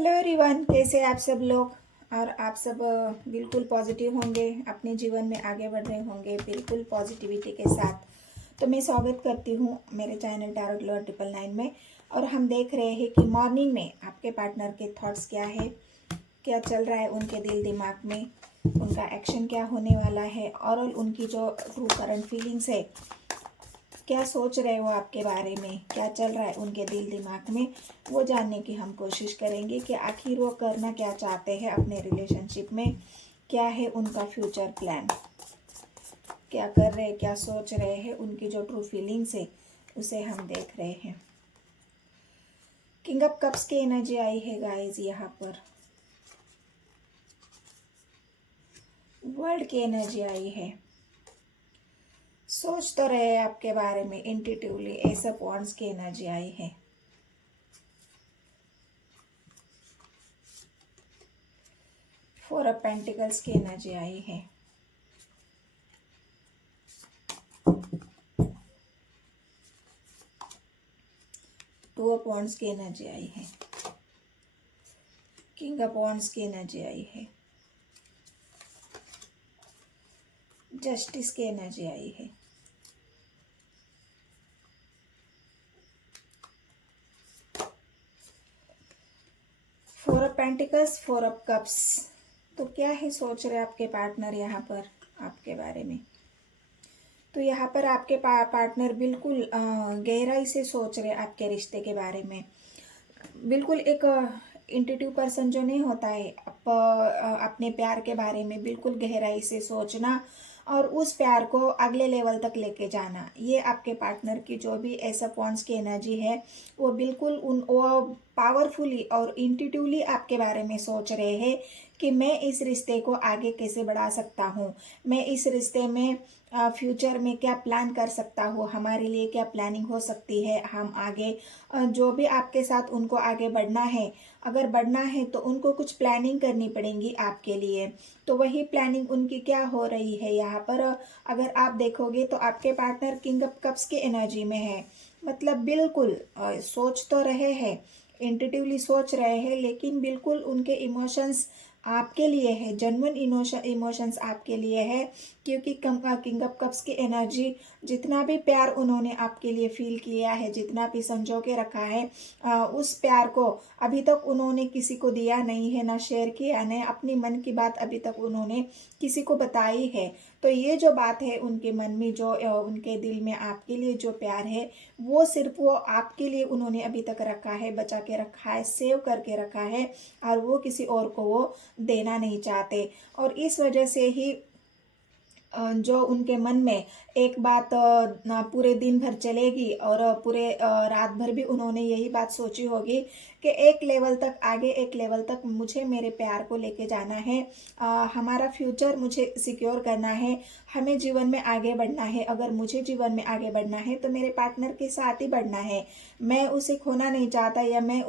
Hello everyone, कैसे आप सब लोग। और आप सब बिल्कुल पॉजिटिव होंगे, अपने जीवन में आगे बढ़ रहे होंगे बिल्कुल पॉजिटिविटी के साथ। तो मैं स्वागत करती हूँ मेरे चैनल टैरोट लवर 999 में। और हम देख रहे हैं कि मॉर्निंग में आपके पार्टनर के थॉट्स क्या है, क्या चल रहा है उनके दिल दिमाग में, उनका एक्शन क्या होने वाला है, और उनकी जो ट्रू करंट फीलिंग्स है, क्या सोच रहे हो आपके बारे में, क्या चल रहा है उनके दिल दिमाग में, वो जानने की हम कोशिश करेंगे कि आखिर वो करना क्या चाहते हैं अपने रिलेशनशिप में, क्या है उनका फ्यूचर प्लान, क्या कर रहे हैं, क्या सोच रहे हैं, उनकी जो ट्रू फीलिंग्स है उसे हम देख रहे हैं। किंग ऑफ कप्स की एनर्जी आई है गाइस यहाँ पर, वर्ल्ड की एनर्जी आई है। सोच तो रहे आपके बारे में इंट्यूटिवली, ऐसा पॉइंट्स की एनर्जी आई है। फोर ऑफ पेंटिकल्स की एनर्जी आई है। टू ऑफ वांड्स की एनर्जी आई है। किंग ऑफ वांड्स की एनर्जी आई है। जस्टिस की एनर्जी आई है। Four of pentacles, four of cups. तो क्या है सोच रहे आपके पार्टनर यहाँ पर आपके बारे में। तो यहाँ पर आपके पार्टनर बिल्कुल गहराई से सोच रहे आपके रिश्ते के बारे में। बिल्कुल एक इंट्यूटिव पर्सन जो नहीं होता है, अपने प्यार के बारे में बिल्कुल गहराई से सोचना और उस प्यार को अगले लेवल तक लेके जाना, ये आपके पार्टनर की जो भी ऐसा पॉइंट्स की एनर्जी है, वो बिल्कुल वो पावरफुली और इंट्यूटिवली आपके बारे में सोच रहे हैं कि मैं इस रिश्ते को आगे कैसे बढ़ा सकता हूँ, मैं इस रिश्ते में फ्यूचर में क्या प्लान कर सकता हूँ, हमारे लिए क्या प्लानिंग हो सकती है, हम आगे जो भी आपके साथ उनको आगे बढ़ना है, अगर बढ़ना है तो उनको कुछ प्लानिंग करनी पड़ेगी आपके लिए। तो वही प्लानिंग उनकी क्या हो रही है यहाँ पर, अगर आप देखोगे तो आपके पार्टनर किंग ऑफ कप्स की एनर्जी में है। मतलब बिल्कुल सोच तो रहे हैं, इंट्यूटिवली सोच रहे हैं, लेकिन बिल्कुल उनके इमोशंस आपके लिए है, जेन्युइन इमोशंस आपके लिए है। क्योंकि किंग ऑफ कप्स की एनर्जी, जितना भी प्यार उन्होंने आपके लिए फील किया है, जितना भी संजो के रखा है, उस प्यार को अभी तक उन्होंने किसी को दिया नहीं है, ना शेयर किया, न अपनी मन की बात अभी तक उन्होंने किसी को बताई है। तो ये जो बात है उनके मन में, जो उनके दिल में आपके लिए जो प्यार है, वो सिर्फ वो आपके लिए उन्होंने अभी तक रखा है, बचा के रखा है, सेव करके रखा है, और वो किसी और को वो देना नहीं चाहते। और इस वजह से ही जो उनके मन में एक बात पूरे दिन भर चलेगी, और पूरे रात भर भी उन्होंने यही बात सोची होगी कि एक लेवल तक आगे, एक लेवल तक मुझे मेरे प्यार को लेके जाना है, हमारा फ्यूचर मुझे सिक्योर करना है, हमें जीवन में आगे बढ़ना है। अगर मुझे जीवन में आगे बढ़ना है तो मेरे पार्टनर के साथ ही बढ़ना है, मैं उसे खोना नहीं चाहता, या मैं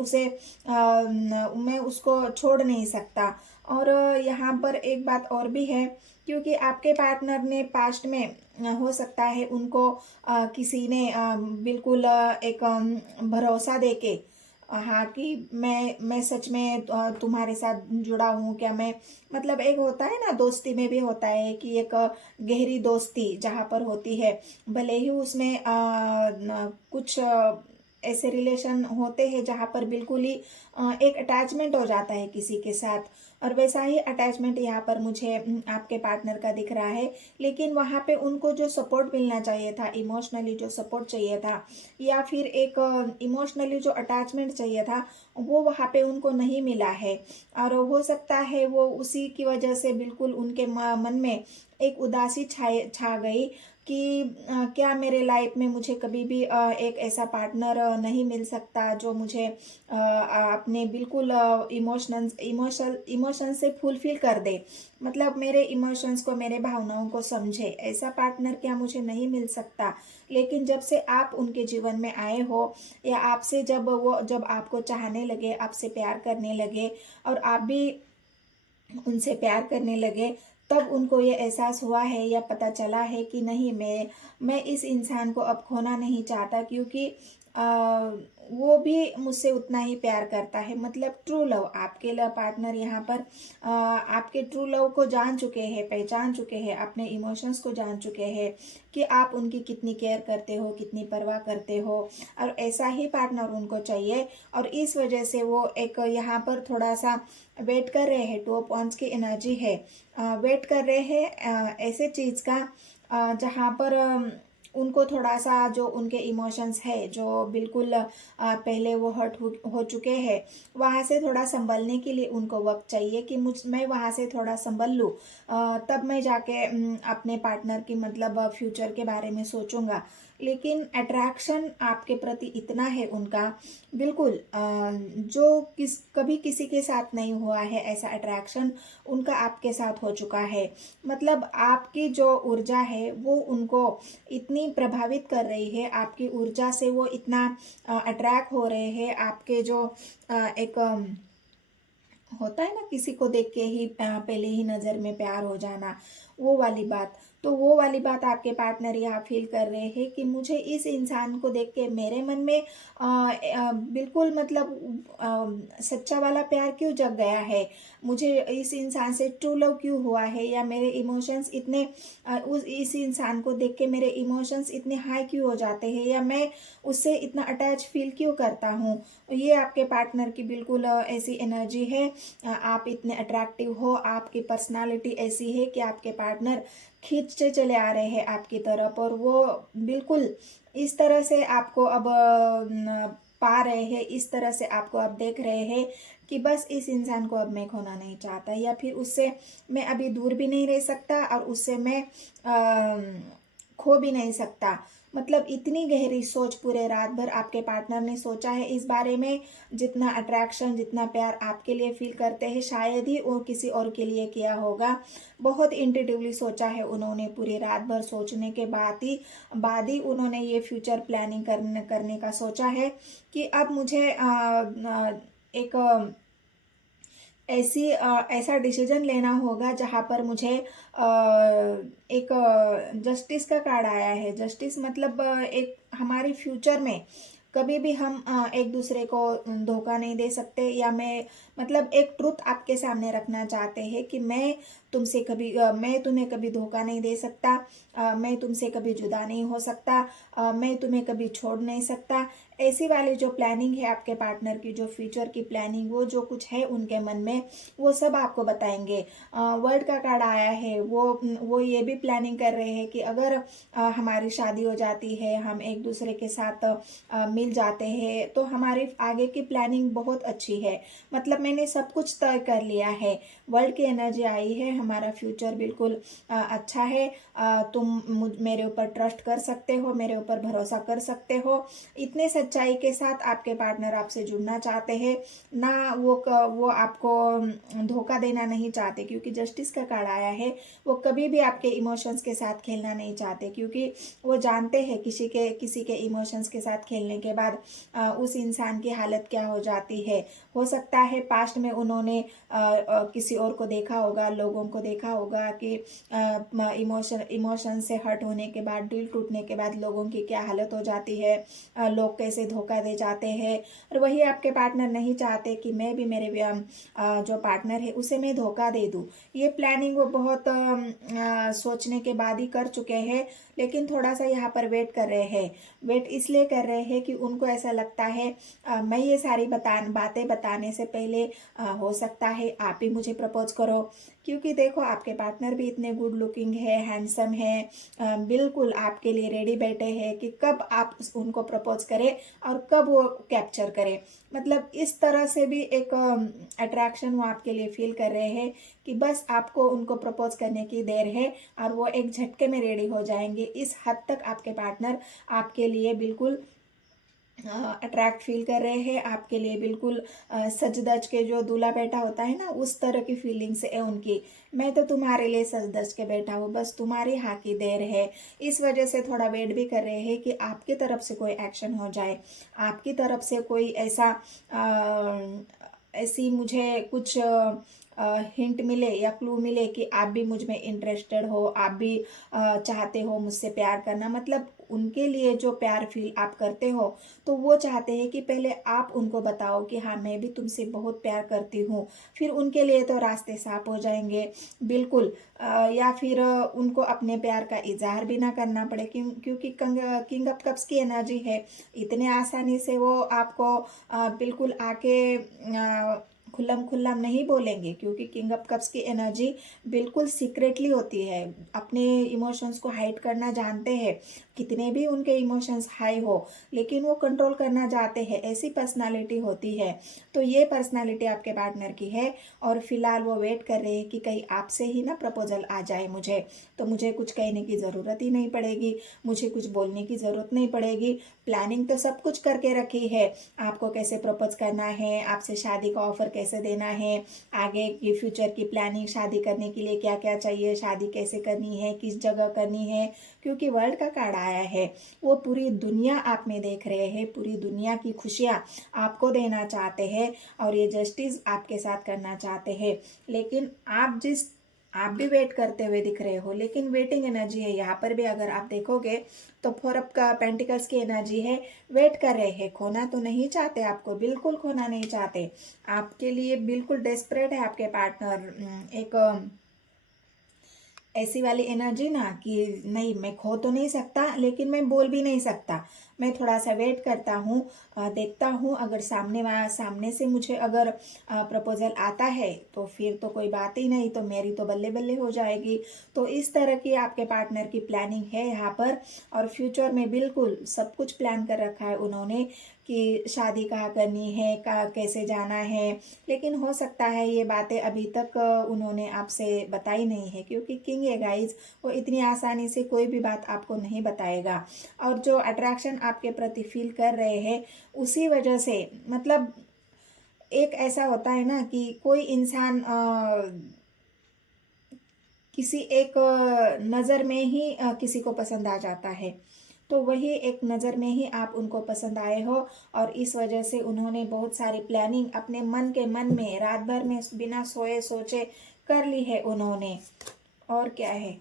उसको छोड़ नहीं सकता। और यहाँ पर एक बात और भी है, क्योंकि आपके पार्टनर ने पास्ट में हो सकता है उनको किसी ने बिल्कुल एक भरोसा देके, हाँ कि मैं सच में तुम्हारे साथ जुड़ा हूँ क्या, मैं मतलब एक होता है ना, दोस्ती में भी होता है कि एक गहरी दोस्ती जहाँ पर होती है, भले ही उसमें कुछ ऐसे रिलेशन होते हैं जहाँ पर बिल्कुल ही एक अटैचमेंट हो जाता है किसी के साथ, और वैसा ही अटैचमेंट यहाँ पर मुझे आपके पार्टनर का दिख रहा है। लेकिन वहाँ पे उनको जो सपोर्ट मिलना चाहिए था, इमोशनली जो सपोर्ट चाहिए था, या फिर एक इमोशनली जो अटैचमेंट चाहिए था, वो वहाँ पे उनको नहीं मिला है। और हो सकता है वो उसी की वजह से बिल्कुल उनके मन में एक उदासी छा गई कि क्या मेरे लाइफ में मुझे कभी भी एक ऐसा पार्टनर नहीं मिल सकता जो मुझे अपने बिल्कुल इमोशन से फुलफिल कर दे, मतलब मेरे इमोशंस को, मेरे भावनाओं को समझे, ऐसा पार्टनर क्या मुझे नहीं मिल सकता। लेकिन जब से आप उनके जीवन में आए हो, या आपसे जब आपको चाहने लगे, आपसे प्यार करने लगे, और आप भी उनसे प्यार करने लगे, तब उनको ये एहसास हुआ है या पता चला है कि नहीं, मैं इस इंसान को अब खोना नहीं चाहता। क्योंकि वो भी मुझसे उतना ही प्यार करता है। मतलब ट्रू लव, आपके पार्टनर यहाँ पर आपके ट्रू लव को जान चुके हैं, पहचान चुके हैं, अपने इमोशंस को जान चुके हैं कि आप उनकी कितनी केयर करते हो, कितनी परवाह करते हो, और ऐसा ही पार्टनर उनको चाहिए। और इस वजह से वो एक यहाँ पर थोड़ा सा वेट कर रहे हैं। 2 ऑफ वांड्स की एनर्जी है, वेट कर रहे हैं ऐसे चीज़ का जहाँ पर उनको थोड़ा सा जो उनके इमोशंस है, जो बिल्कुल पहले वो हर्ट हो चुके हैं, वहाँ से थोड़ा संभलने के लिए उनको वक्त चाहिए कि मैं वहाँ से थोड़ा संभल लूँ, तब मैं जाके अपने पार्टनर की मतलब फ्यूचर के बारे में सोचूंगा। लेकिन अट्रैक्शन आपके प्रति इतना है उनका, बिल्कुल जो कभी किसी के साथ नहीं हुआ है ऐसा अट्रैक्शन उनका आपके साथ हो चुका है। मतलब आपकी जो ऊर्जा है वो उनको इतनी प्रभावित कर रही है, आपकी ऊर्जा से वो इतना अट्रैक्ट हो रहे हैं। आपके जो एक होता है ना, किसी को देख के ही पहले ही नज़र में प्यार हो जाना, वो वाली बात। तो वो वाली बात आपके पार्टनर यहाँ फील कर रहे हैं कि मुझे इस इंसान को देख के मेरे मन में बिल्कुल मतलब सच्चा वाला प्यार क्यों जग गया है, मुझे इस इंसान से ट्रू लव क्यों हुआ है, या मेरे इमोशंस इतने इस इंसान को देख के मेरे इमोशंस इतने हाई क्यों हो जाते हैं, या मैं उससे इतना अटैच फील क्यों करता हूँ। ये आपके पार्टनर की बिल्कुल ऐसी एनर्जी है। आप इतने अट्रैक्टिव हो, आपकी पर्सनालिटी ऐसी है कि आपके पार्टनर खींचते चले आ रहे हैं आपकी तरफ, और वो बिल्कुल इस तरह से आपको अब पा रहे हैं, इस तरह से आपको अब देख रहे हैं कि बस इस इंसान को अब मैं खोना नहीं चाहता, या फिर उससे मैं अभी दूर भी नहीं रह सकता, और उससे मैं खो भी नहीं सकता। मतलब इतनी गहरी सोच पूरे रात भर आपके पार्टनर ने सोचा है इस बारे में। जितना अट्रैक्शन, जितना प्यार आपके लिए फील करते हैं, शायद ही वो किसी और के लिए किया होगा। बहुत इंट्यूटिवली सोचा है उन्होंने, पूरी रात भर सोचने के बाद ही उन्होंने ये फ्यूचर प्लानिंग करने का सोचा है कि अब मुझे एक ऐसा डिसीजन लेना होगा जहाँ पर मुझे एक जस्टिस का कार्ड आया है। जस्टिस मतलब एक हमारी फ्यूचर में कभी भी हम एक दूसरे को धोखा नहीं दे सकते, या मैं मतलब एक ट्रुथ आपके सामने रखना चाहते हैं कि मैं तुम्हें कभी धोखा नहीं दे सकता, मैं तुमसे कभी जुदा नहीं हो सकता, मैं तुम्हें कभी छोड़ नहीं सकता। ऐसी वाली जो प्लानिंग है आपके पार्टनर की, जो फ्यूचर की प्लानिंग, वो जो कुछ है उनके मन में, वो सब आपको बताएंगे। वर्ड का कार्ड आया है, वो ये भी प्लानिंग कर रहे हैं कि अगर हमारी शादी हो जाती है, हम एक दूसरे के साथ मिल जाते हैं, तो हमारी आगे की प्लानिंग बहुत अच्छी है। मतलब मैंने सब कुछ तय कर लिया है। वर्ल्ड की एनर्जी आई है, हमारा फ्यूचर बिल्कुल अच्छा है। तुम मेरे ऊपर ट्रस्ट कर सकते हो, मेरे ऊपर भरोसा कर सकते हो। इतने सच्चाई के साथ आपके पार्टनर आपसे जुड़ना चाहते हैं ना, वो आपको धोखा देना नहीं चाहते, क्योंकि जस्टिस का कार्ड आया है। वो कभी भी आपके इमोशंस के साथ खेलना नहीं चाहते, क्योंकि वो जानते हैं किसी के इमोशंस के साथ खेलने के बाद उस इंसान की हालत क्या हो जाती है। हो सकता है पास्ट में उन्होंने किसी और को देखा होगा, लोगों को देखा होगा कि इमोशन से हर्ट होने के बाद, दिल टूटने के बाद लोगों की क्या हालत हो जाती है, लोग कैसे धोखा दे जाते हैं। और वही आपके पार्टनर नहीं चाहते कि मैं भी मेरे जो पार्टनर है उसे मैं धोखा दे दूं। ये प्लानिंग वो बहुत सोचने के बाद ही कर चुके हैं, लेकिन थोड़ा सा यहाँ पर वेट कर रहे हैं। वेट इसलिए कर रहे हैं कि उनको ऐसा लगता है मैं ये सारी बातें बताने से पहले हो सकता है आप ही मुझे प्रपोज करो। क्योंकि देखो आपके पार्टनर भी इतने गुड लुकिंग है, हैंडसम है, बिल्कुल आपके लिए रेडी बैठे हैं कि कब आप उनको प्रपोज करें और कब वो कैप्चर करें। मतलब इस तरह से भी एक अट्रैक्शन वो आपके लिए फील कर रहे हैं कि बस आपको उनको प्रपोज करने की देर है, और वो एक झटके में रेडी हो जाएंगे। इस हद तक आपके पार्टनर आपके लिए बिल्कुल अट्रैक्ट फील कर रहे हैं, आपके लिए बिल्कुल सज धज के जो दूल्हा बैठा होता है ना, उस तरह की फीलिंग्स है उनकी। मैं तो तुम्हारे लिए सज धज के बैठा हूँ, बस तुम्हारी हाँ की देर है। इस वजह से थोड़ा वेट भी कर रहे हैं कि आपकी तरफ से कोई एक्शन हो जाए, आपकी तरफ से कोई ऐसी मुझे कुछ हिंट मिले या क्लू मिले कि आप भी मुझ में इंटरेस्टेड हो, आप भी चाहते हो मुझसे प्यार करना, मतलब उनके लिए जो प्यार फील आप करते हो, तो वो चाहते हैं कि पहले आप उनको बताओ कि हाँ मैं भी तुमसे बहुत प्यार करती हूँ, फिर उनके लिए तो रास्ते साफ हो जाएंगे बिल्कुल। या फिर उनको अपने प्यार का इजहार भी ना करना पड़े, क्योंकि किंग ऑफ कप्स की एनर्जी है, इतने आसानी से वो आपको बिल्कुल आके खुल्लम खुल्लम नहीं बोलेंगे, क्योंकि किंग ऑफ कप्स की एनर्जी बिल्कुल सीक्रेटली होती है, अपने इमोशंस को हाइड करना जानते हैं, कितने भी उनके इमोशंस हाई हो लेकिन वो कंट्रोल करना चाहते हैं, ऐसी पर्सनालिटी होती है। तो ये पर्सनालिटी आपके पार्टनर की है और फिलहाल वो वेट कर रहे हैं कि कहीं आपसे ही ना प्रपोजल आ जाए मुझे, तो मुझे कुछ कहने की ज़रूरत ही नहीं पड़ेगी, मुझे कुछ बोलने की ज़रूरत नहीं पड़ेगी, प्लानिंग तो सब कुछ करके रखी है, आपको कैसे प्रपोज करना है, आपसे शादी का ऑफर कैसे देना है, आगे की फ्यूचर की प्लानिंग, शादी करने के लिए क्या क्या चाहिए, शादी कैसे करनी है, किस जगह करनी है, क्योंकि वर्ल्ड का कार्ड आया है, वो पूरी दुनिया आप में देख रहे हैं, पूरी दुनिया की खुशियाँ आपको देना चाहते हैं और ये जस्टिस आपके साथ करना चाहते हैं। लेकिन आप भी वेट करते हुए दिख रहे हो, लेकिन वेटिंग एनर्जी है यहाँ पर भी, अगर आप देखोगे तो 4 का पेंटिकल्स की एनर्जी है, वेट कर रहे हैं, खोना तो नहीं चाहते, आपको बिल्कुल खोना नहीं चाहते, आपके लिए बिल्कुल डेस्परेट है आपके पार्टनर। एक ऐसी वाली एनर्जी ना कि नहीं मैं खो तो नहीं सकता लेकिन मैं बोल भी नहीं सकता, मैं थोड़ा सा वेट करता हूँ, देखता हूँ, अगर सामने से मुझे अगर प्रपोजल आता है तो फिर तो कोई बात ही नहीं, तो मेरी तो बल्ले बल्ले हो जाएगी। तो इस तरह की आपके पार्टनर की प्लानिंग है यहाँ पर, और फ्यूचर में बिल्कुल सब कुछ प्लान कर रखा है उन्होंने कि शादी कहाँ करनी है, कैसे जाना है, लेकिन हो सकता है ये बातें अभी तक उन्होंने आपसे बताई नहीं है, क्योंकि किंग है गाइज, वो इतनी आसानी से कोई भी बात आपको नहीं बताएगा। और जो अट्रैक्शन आपके प्रति फील कर रहे हैं उसी वजह से, मतलब एक ऐसा होता है ना कि कोई इंसान किसी एक नज़र में ही किसी को पसंद आ जाता है, तो वही एक नज़र में ही आप उनको पसंद आए हो, और इस वजह से उन्होंने बहुत सारी प्लानिंग अपने मन में रात भर में बिना सोए सोचे कर ली है उन्होंने। और क्या है,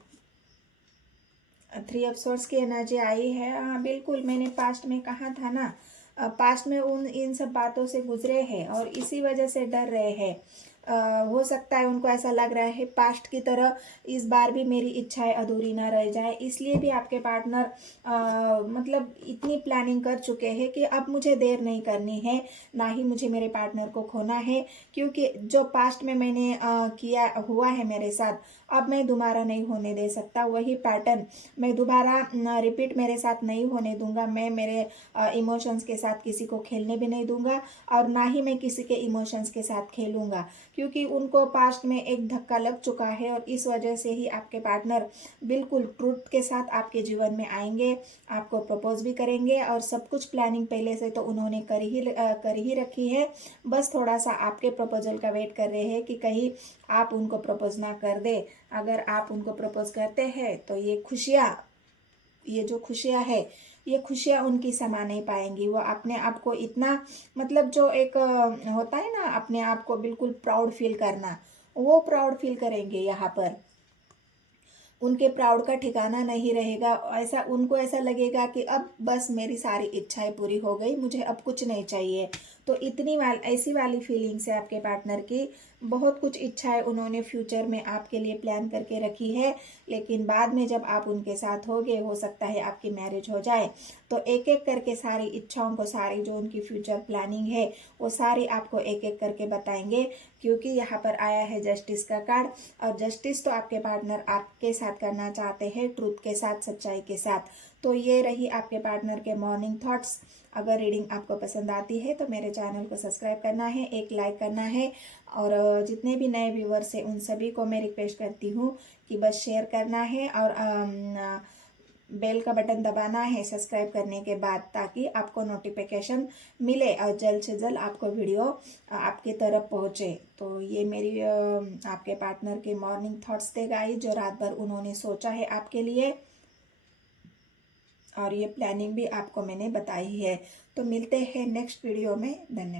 3 ऑफ सोर्ड्स की एनर्जी आई है, हाँ बिल्कुल, मैंने पास्ट में कहा था ना, पास्ट में इन सब बातों से गुजरे हैं और इसी वजह से डर रहे हैं। हो सकता है उनको ऐसा लग रहा है पास्ट की तरह इस बार भी मेरी इच्छाएं अधूरी ना रह जाए, इसलिए भी आपके पार्टनर मतलब इतनी प्लानिंग कर चुके हैं कि अब मुझे देर नहीं करनी है, ना ही मुझे मेरे पार्टनर को खोना है, क्योंकि जो पास्ट में मैंने किया हुआ है मेरे साथ, अब मैं दोबारा नहीं होने दे सकता, वही पैटर्न मैं दोबारा रिपीट मेरे साथ नहीं होने दूंगा, मैं मेरे इमोशंस के साथ किसी को खेलने भी नहीं दूंगा और ना ही मैं किसी के इमोशंस के साथ खेलूंगा, क्योंकि उनको पास्ट में एक धक्का लग चुका है और इस वजह से ही आपके पार्टनर बिल्कुल ट्रूथ के साथ आपके जीवन में आएंगे, आपको प्रपोज भी करेंगे और सब कुछ प्लानिंग पहले से तो उन्होंने कर ही रखी है, बस थोड़ा सा आपके प्रपोजल का वेट कर रहे हैं कि कहीं आप उनको प्रपोज ना कर दे। अगर आप उनको प्रपोज करते हैं तो ये जो खुशियाँ है, ये खुशियाँ उनकी समा नहीं पाएंगी, वो अपने आप को इतना, मतलब जो एक होता है ना अपने आप को बिल्कुल प्राउड फील करना, वो प्राउड फील करेंगे यहाँ पर, उनके प्राउड का ठिकाना नहीं रहेगा, उनको ऐसा लगेगा कि अब बस मेरी सारी इच्छाएं पूरी हो गई, मुझे अब कुछ नहीं चाहिए। तो ऐसी वाली फीलिंग्स है आपके पार्टनर की, बहुत कुछ इच्छाएं उन्होंने फ्यूचर में आपके लिए प्लान करके रखी है, लेकिन बाद में जब आप उनके साथ होगे हो सकता है आपकी मैरिज हो जाए, तो एक एक करके सारी इच्छाओं को, सारी जो उनकी फ्यूचर प्लानिंग है वो सारी आपको एक एक करके बताएंगे, क्योंकि यहाँ पर आया है जस्टिस का कार्ड, और जस्टिस तो आपके पार्टनर आपके साथ करना चाहते हैं, ट्रूथ के साथ, सच्चाई के साथ। तो ये रही आपके पार्टनर के मॉर्निंग थॉट्स। अगर रीडिंग आपको पसंद आती है तो मेरे चैनल को सब्सक्राइब करना है, एक लाइक करना है, और जितने भी नए व्यूवर्स हैं उन सभी को मैं रिक्वेस्ट करती हूँ कि बस शेयर करना है और बेल का बटन दबाना है सब्सक्राइब करने के बाद, ताकि आपको नोटिफिकेशन मिले और जल्द से जल्द आपको वीडियो आपकी तरफ पहुँचे। तो ये मेरी आपके पार्टनर के मॉर्निंग थॉट्स थे गाइस, जो रात भर उन्होंने सोचा है आपके लिए, और ये प्लानिंग भी आपको मैंने बताई है। तो मिलते हैं नेक्स्ट वीडियो में, धन्यवाद।